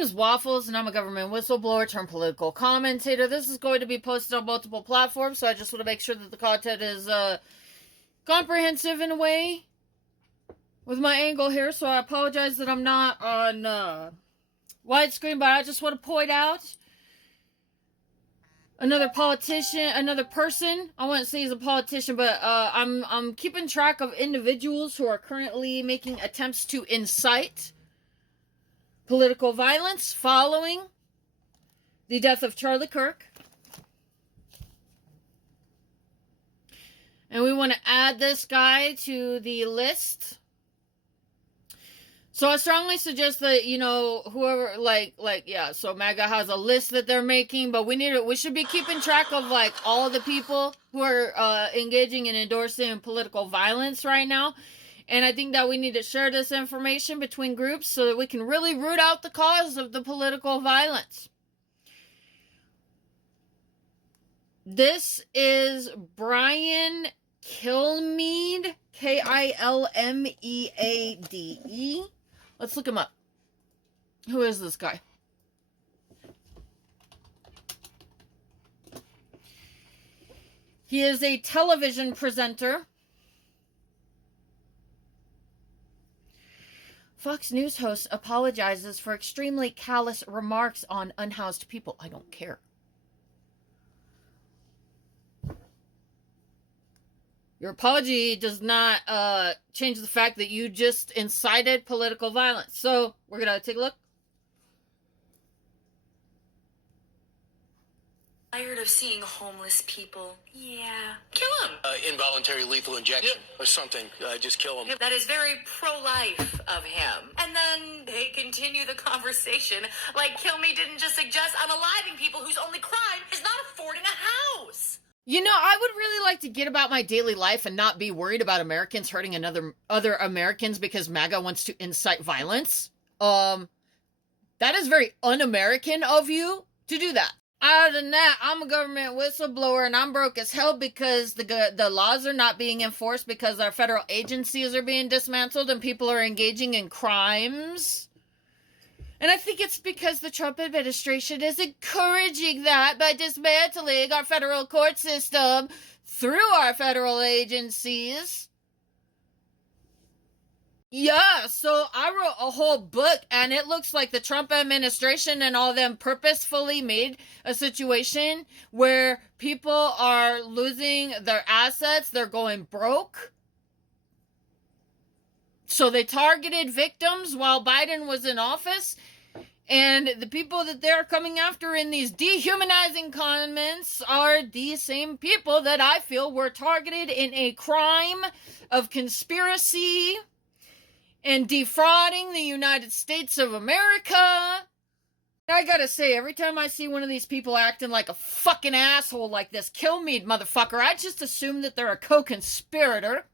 name is Waffles, and I'm a government whistleblower turned political commentator. This is going to be posted on multiple platforms, so I just want to make sure that the content is comprehensive in a way with my angle here, so I apologize that I'm not on widescreen, but I just want to point out another politician, another person. I wouldn't say he's a politician, but I'm keeping track of individuals who are currently making attempts to incite political violence following the death of Charlie Kirk. And we want to add this guy to the list. So I strongly suggest that, you know, whoever, so MAGA has a list that they're making, but we should be keeping track of, like, all the people who are engaging in endorsing political violence right now. And I think that we need to share this information between groups so that we can really root out the cause of the political violence. This is Brian Kilmeade, Kilmeade. Let's look him up. Who is this guy? He is a television presenter. Fox News host apologizes for extremely callous remarks on unhoused people. I don't care. Your apology does not change the fact that you just incited political violence. So, we're going to take a look. Tired of seeing homeless people. Yeah. Kill them. Involuntary lethal injection or something. Just kill them. That is very pro-life of him. And then they continue the conversation like Kilmeade didn't just suggest unaliving people whose only crime is not affording a house. You know, I would really like to get about my daily life and not be worried about Americans hurting other Americans because MAGA wants to incite violence. That is very un-American of you to do that. Other than that, I'm a government whistleblower and I'm broke as hell because the laws are not being enforced because our federal agencies are being dismantled and people are engaging in crimes. And I think it's because the Trump administration is encouraging that by dismantling our federal court system through our federal agencies. Yeah, so I wrote a whole book, and it looks like the Trump administration and all of them purposefully made a situation where people are losing their assets, they're going broke. So they targeted victims while Biden was in office, and the people that they're coming after in these dehumanizing comments are the same people that I feel were targeted in a crime of conspiracy and defrauding the United States of America. I gotta say, every time I see one of these people acting like a fucking asshole like this Kilmeade motherfucker, I just assume that they're a co-conspirator.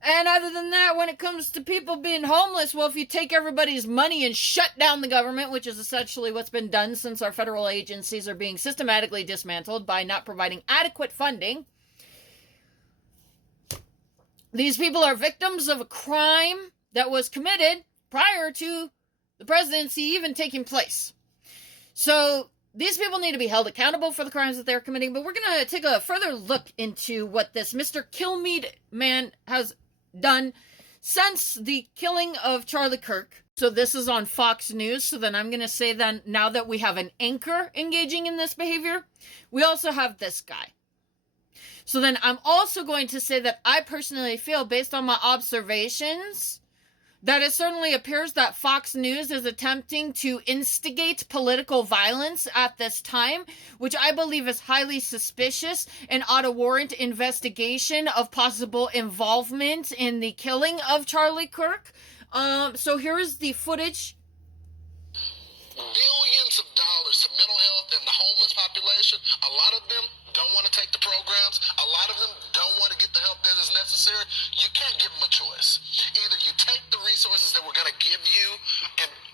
And other than that, when it comes to people being homeless, well, if you take everybody's money and shut down the government, which is essentially what's been done since our federal agencies are being systematically dismantled by not providing adequate funding, these people are victims of a crime that was committed prior to the presidency even taking place. So these people need to be held accountable for the crimes that they're committing, but we're going to take a further look into what this Mr. Kilmeade man has done since the killing of Charlie Kirk. So this is on Fox News, so then I'm going to say then, now that we have an anchor engaging in this behavior, we also have this guy. So then I'm also going to say that I personally feel, based on my observations, that it certainly appears that Fox News is attempting to instigate political violence at this time, which I believe is highly suspicious and ought to warrant investigation of possible involvement in the killing of Charlie Kirk. So here is the footage. Billions of dollars to mental health and the homeless population. A lot of them don't want to take the programs. A lot of them don't want to get the help that is necessary. You can't give them a choice. Either you take the resources that we're going to give you,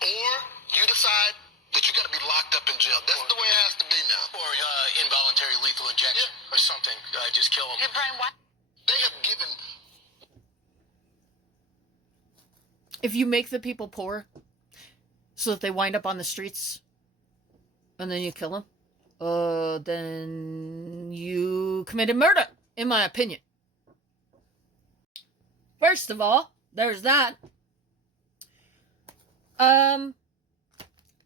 or you decide that you're going to be locked up in jail. That's the way it has to be now. Or involuntary lethal injection or something. Just kill them. Hey, Brian, what? They have given... If you make the people poor, so that they wind up on the streets and then you kill them, then you committed murder, in my opinion. First of all, there's that.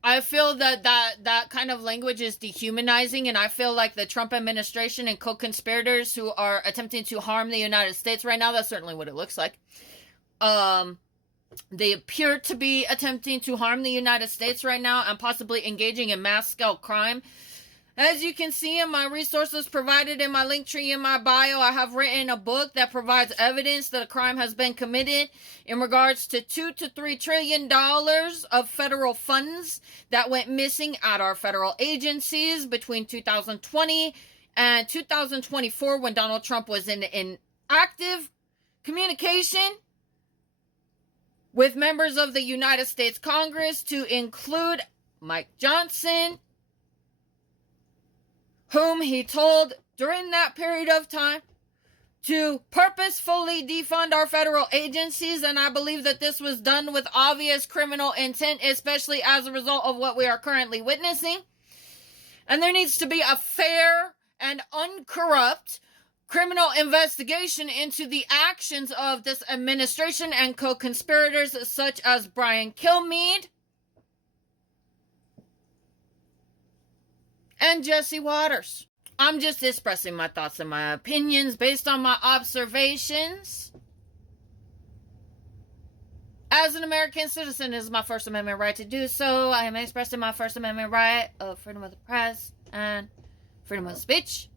I feel that kind of language is dehumanizing, and I feel like the Trump administration and co-conspirators who are attempting to harm the United States right now, that's certainly what it looks like. They appear to be attempting to harm the United States right now and possibly engaging in mass-scale crime. As you can see in my resources provided in my link tree in my bio, I have written a book that provides evidence that a crime has been committed in regards to $2 to $3 trillion of federal funds that went missing at our federal agencies between 2020 and 2024, when Donald Trump was in active communication with members of the United States Congress, to include Mike Johnson, whom he told during that period of time to purposefully defund our federal agencies. And I believe that this was done with obvious criminal intent, especially as a result of what we are currently witnessing. And there needs to be a fair and uncorrupt criminal investigation into the actions of this administration and co-conspirators such as Brian Kilmeade and Jesse Waters. I'm just expressing my thoughts and my opinions based on my observations. As an American citizen, it is my First Amendment right to do so. I am expressing my First Amendment right of freedom of the press and freedom of speech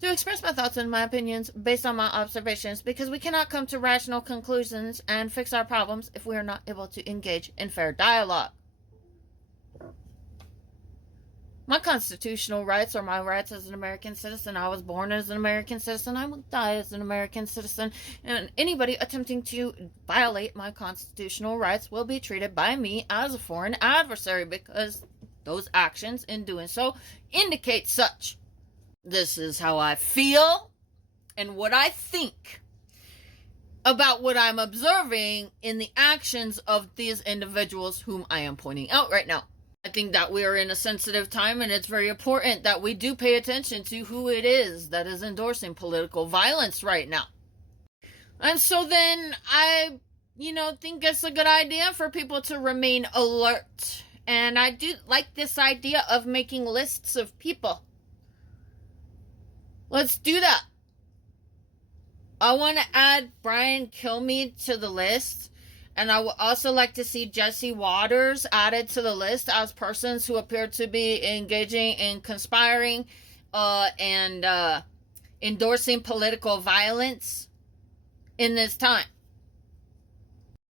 to express my thoughts and my opinions based on my observations, because we cannot come to rational conclusions and fix our problems if we are not able to engage in fair dialogue. My constitutional rights are my rights as an American citizen. I was born as an American citizen. I will die as an American citizen. And anybody attempting to violate my constitutional rights will be treated by me as a foreign adversary, because those actions in doing so indicate such. This is how I feel and what I think about what I'm observing in the actions of these individuals whom I am pointing out right now. I think that we are in a sensitive time, and it's very important that we do pay attention to who it is that is endorsing political violence right now. And so then I, think it's a good idea for people to remain alert. And I do like this idea of making lists of people. Let's do that. I want to add Brian Kilmeade to the list. And I would also like to see Jesse Waters added to the list as persons who appear to be engaging in conspiring and endorsing political violence in this time.